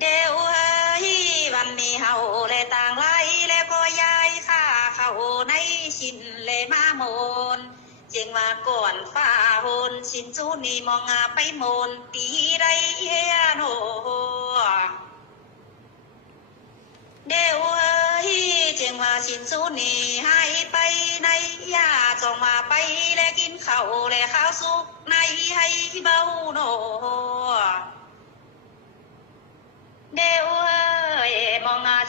เดี๋ยวเฮ้ยวันนี้เฮาเลยต่างไล่แล้วก็ย้ายข้าเข้าในชินเลยมาโมนเจียงว่าก่อนฟ้าโหนชินจูนี่มองอาไปโมนปีไรเฮียโนเดี๋ยวเฮ้ยเจียงว่าชินจูนี่หายไปในยาจองมาไปและกินข้าวและข้าวสุกในให้เบาโน เดี๋ยวเอ้ย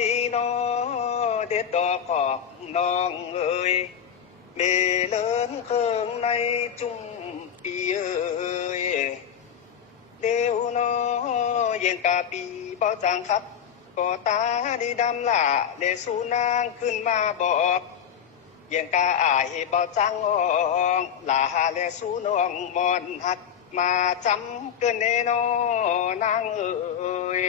ยนอเด็ดดอกเสียวเลยโอ้ยนอเด็ดดอกขอบน้องเอ้ยเมเลินเคิงในจุ่มปีเอ้ยเดวนอเย็นกาปีเบาจังครับก็ตาดีดำละเดสูนางขึ้นมาบอกเย็นกาอายเบาจังอองลาเลสูน้องมอนหัดมาจำเกินเนนอนางเอ้ย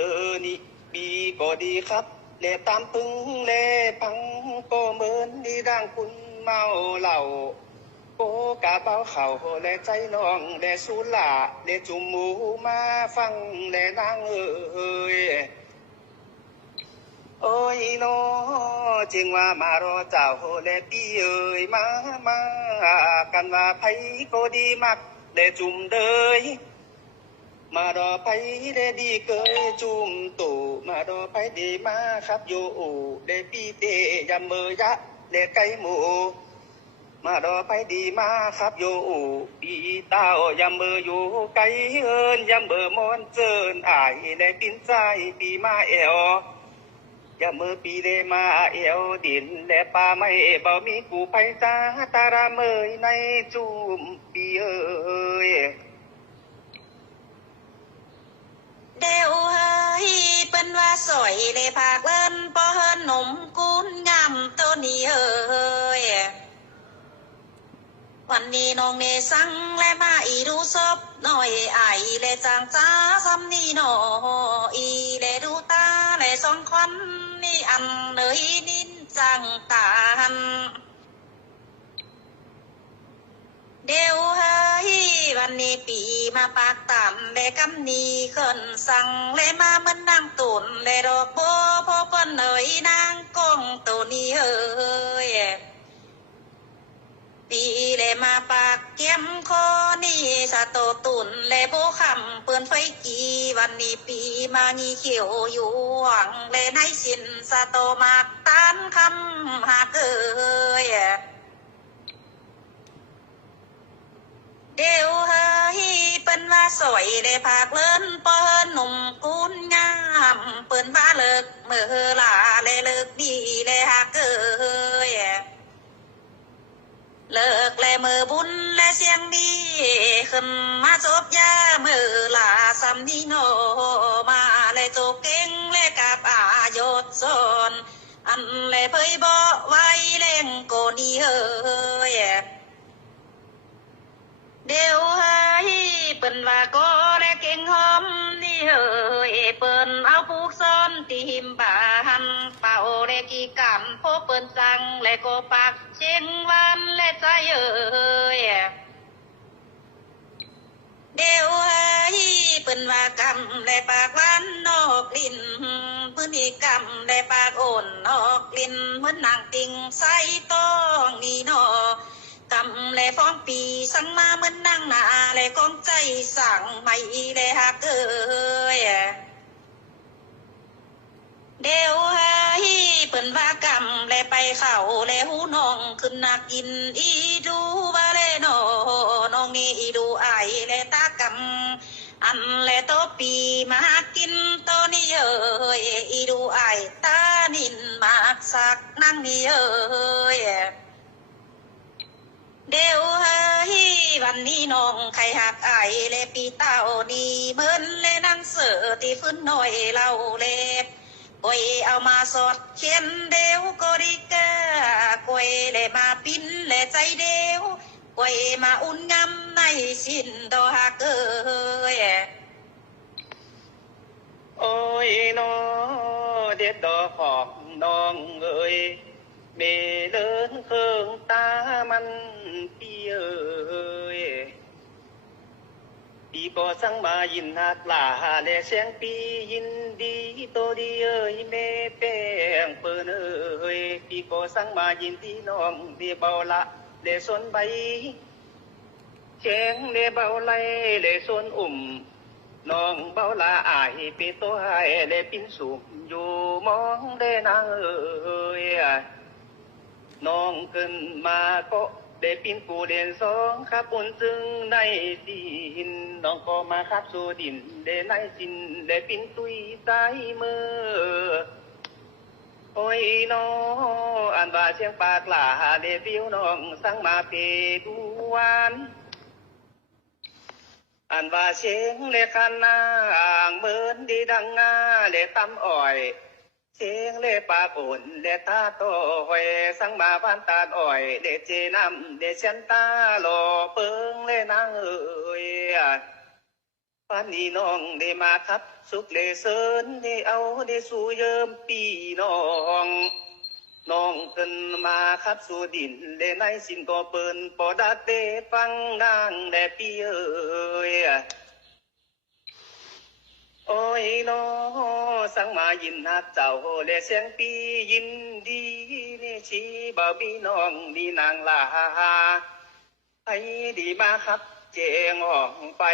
ออนี่ปีก็ดีครับแลตามปึงแลพังก็เหมือนดีดังคุณเมาเหล่าโกกาเบาเข่าแลใจน้องแลสูละแลจุมหมูมาฟังแลนางเอ้ยโอ้ยนอจึงว่ามารอเจ้าแลปีเอ้ยมามากันว่าไผก็ดีมักแลจุมเดย มารอไปได้ดีเกยจุมตู่มารอไปดีมาครับโยอูได้ปีเตยามเมยะเลไก่หมูมารอไปดีมาครับโยอูปีเต้ายามเมออยู่ไกลเอินยามเบอมอนเจินอายแลปินใจปีมาเอวยามเมอปีเลมาเอวดินและป่าไม่เบามีกูไปจ้าตาราเมยในจุมปีเอ้ย เดี๋ยวเฮ้ย เป็นว่าสอยเลยพากเล่นปอเฮินหนุ่มกุนงามตัวนี้เอ้ยวันนี้น้องเนสังและมาอีดูซบหน่อยไอและจางจ้าซ้ำนี่หนออีและดูตาและสองควันนี่อันเลยนินจังตาหันเดียว เฮ้ยวันนี้ปีมาปากต่ำเลยกำนีคนสั่งเลยมามันนางตุนเลยดอกโบพอปนเอ๋ยนางกงตัวนี้เฮ้ยปีเลยมาปากเกียมคอนี่สะโตตุนเลยโบคำเปืนไฟกีวันนี้ปีมางีเขียวอยู่หวังเลยในสินสะโตมากตานคำหากเอ้ยเดี๋ยวเฮ้ยเป็นว่า สวยได้พากเลินเปิ้นหนุ่มกุนงามเปิ้นว่าเลิกเมื่อลาเลยเลิกดีเลยฮักเอ้ยเลิกเลยมือบุญและเสียงดีขึ้นมาจบยามือลาสำนีโนมาเลยจบเก่งและกับอาโยดสนอันเลยเผยบอกไว้เล่งโกนีเฮ้ยเดี๋ยวเฮ เปิ้นว่าก็และเก่งหอมนี่เฮ้ยเปิ้นเอาผูกซ้อนตีหิมบาหันเป่าแลกี่กำพบเปิ้นสังและก็ปักเชียงวันและใจเอ้ยเดี๋ยวเฮ้ยเปิ้นว่ากำและปากวานนอกลิ้นพื้นที่กำและปากโอนนอกลิ้นเหมือนนางติงใส่ต้องนี่นอ กำและฟ้องปีสั่งมาเหมือนนั่งนาและกองใจสั่งไม่และหักเอ้ยเดี๋ยวเฮ้ยเปิ้นว่ากำและไปเข่าและหูน้องขึ้นนักกินอีดูว่าแลนอน้องนี่อีดูไอายและตากำอันและโตปีมากินตัวนี้เอ้ยอีดูไอายตานินมากสักนั่งนี่เอ้ย เดี๋ยวเฮ้ยวันนี้น้องใครหักไอายแลปีเต้าดีเบิ้นแลนังเสือที่ฟื้นหน่อยเราเล็บกวยเอามาสอดเขียนเดียวก็ดีกากวยและมาปิ้นและใจเดียวกวยมาอุ่นงำในสินดอหักเอ้ยโอ้ยน้อเด็ดดอกหอกน้องเอ้ย เบเลิงเคืองตามันเปียเฮ้ยปีก็สังมายินหักลาและเสียงปียินดีโตดีเอ้ยเมแป้งเปิ้นเอ้ยปีก็สังมายินดีน้องดีเบาละเลสนใบแจ้งเลเบาไลเลสนอุ่มน้องเบาลาอายปีตัวให้เลปินสุมอยู่มองได้นางเอ้ย น้องขึ้นมาก็ได้ปินกูเด่นสองครับอุ่นจึงในดินน้องก็มาครับสู่ดินได้ในสินได้ปินตุยใจมือโอ้ยน้องอันว่าเชียงปากหลาเดบิวน้องสั่งมาเพดวนอันว่าเสียงเลคันนางเหมือนดีดังงาเลตำอ่อย เสียงเลปากอุ่นเลตาโตหอยสังมาบ้านตาดอ่อยเลเจน้ำเลเชนตาหล่อเปิงเลนางเอ้ยปานนี้น้องได้มาครับ สุขเลเซินได้เอาได้สู่เยิมปีน้องน้องขึ้นมาครับสู่ดินเลในสินก็เปิ้นปอดักเดฟังนางแดปีเอ้ย โอ้ยน้อสังมายินนักเจ้าแลเสียงปียินดีนี่ชีบ่มีน้องดีนางลาให้ดีมาครับเจงออกไป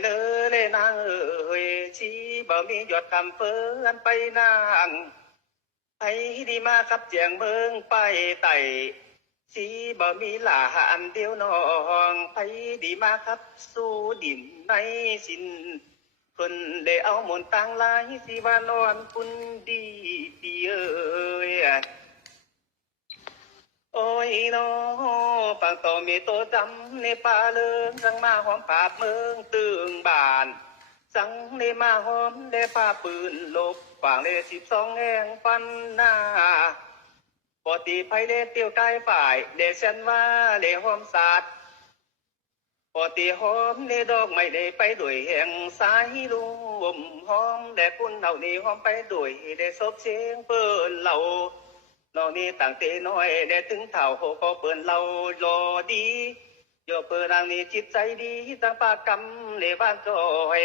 เนอเลยนางเอ้ยชีบ่มีหยดคำเฟินไปนางไอ้ดีมาครับเจียงเมืองไปไต่สีบ่มีหลาอันเดียวน้องไอดีมาครับสู้ดินในสิน เพิ่นได้เอาหมนต่างหลายสิว่านอนคุณดีปีเอ้ยโอ้ยน้อปังโตมีโตจำในป่าเลิงสังมาหอมปาบเมืองตึงบาน สังในมาหอมได้ผ้าปืนลบฝางเลสิบสองแห่งฟันหน้าปกติไพเลเตียวใกายฝ่ายเดชันว่าเลหอมสาด ปกติหอมในดอกไม่ได้ไปด้วยแห่งสายลมหอมแด่คุณเหล่านี้หอมไปด้วยได้ซบเชียงเปิ้นเหล่านองนี้ต่างเตน้อยได้ถึงเท่าก็เปิ้นเหล่ารอดีโยเปิดางนี้จิตใจดีตั้งปากกำเลบ้านจอย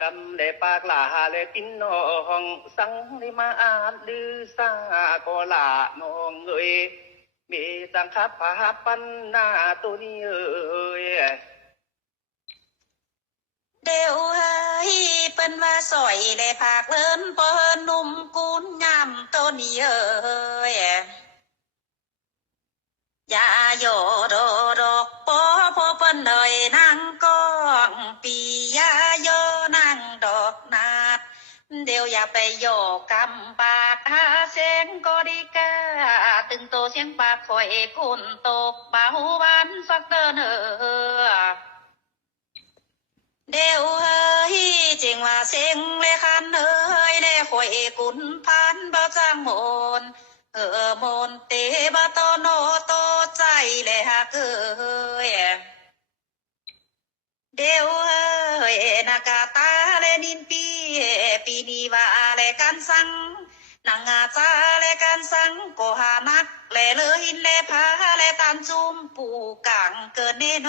กำเลปากหลาเลยกินน้องสังได้มาอานดื้อซาก็ลานองเอ้ย มีสังคับผาปันหน้าตัวนี้เอ้ยเดี๋ยวเฮ้ยเป็นว่าสอยและผากเลินเปิ้นนุ่มกุนงามตัวนี้เอ้ยอย่าโยโดดอกปอพอเปิ้นเอ่ยนางกองปีอย่าโยนางดอกนาดเดี๋ยวอย่าไปโยกกำปา หาเสียงก็ดีกาตึงโตเสียงปากคอยคุณตกเบาหวานสักเดินเออเดี๋ยวเฮ้ยจริงว่าเสียงเลยคันเฮ้ยเลยคอยกุนพันบ่จ้างมนเออมนเตบ่ตโนโตใจเลยฮักเอ้ยเดี๋ยวเฮ้ยนากาตาเลนินปีปีนี้ว่าเลกันสัง นางอาจาเลยกันสังโกหานักเลยเลยหินเลยพาเลยตามจุมปูกังเกินเนโน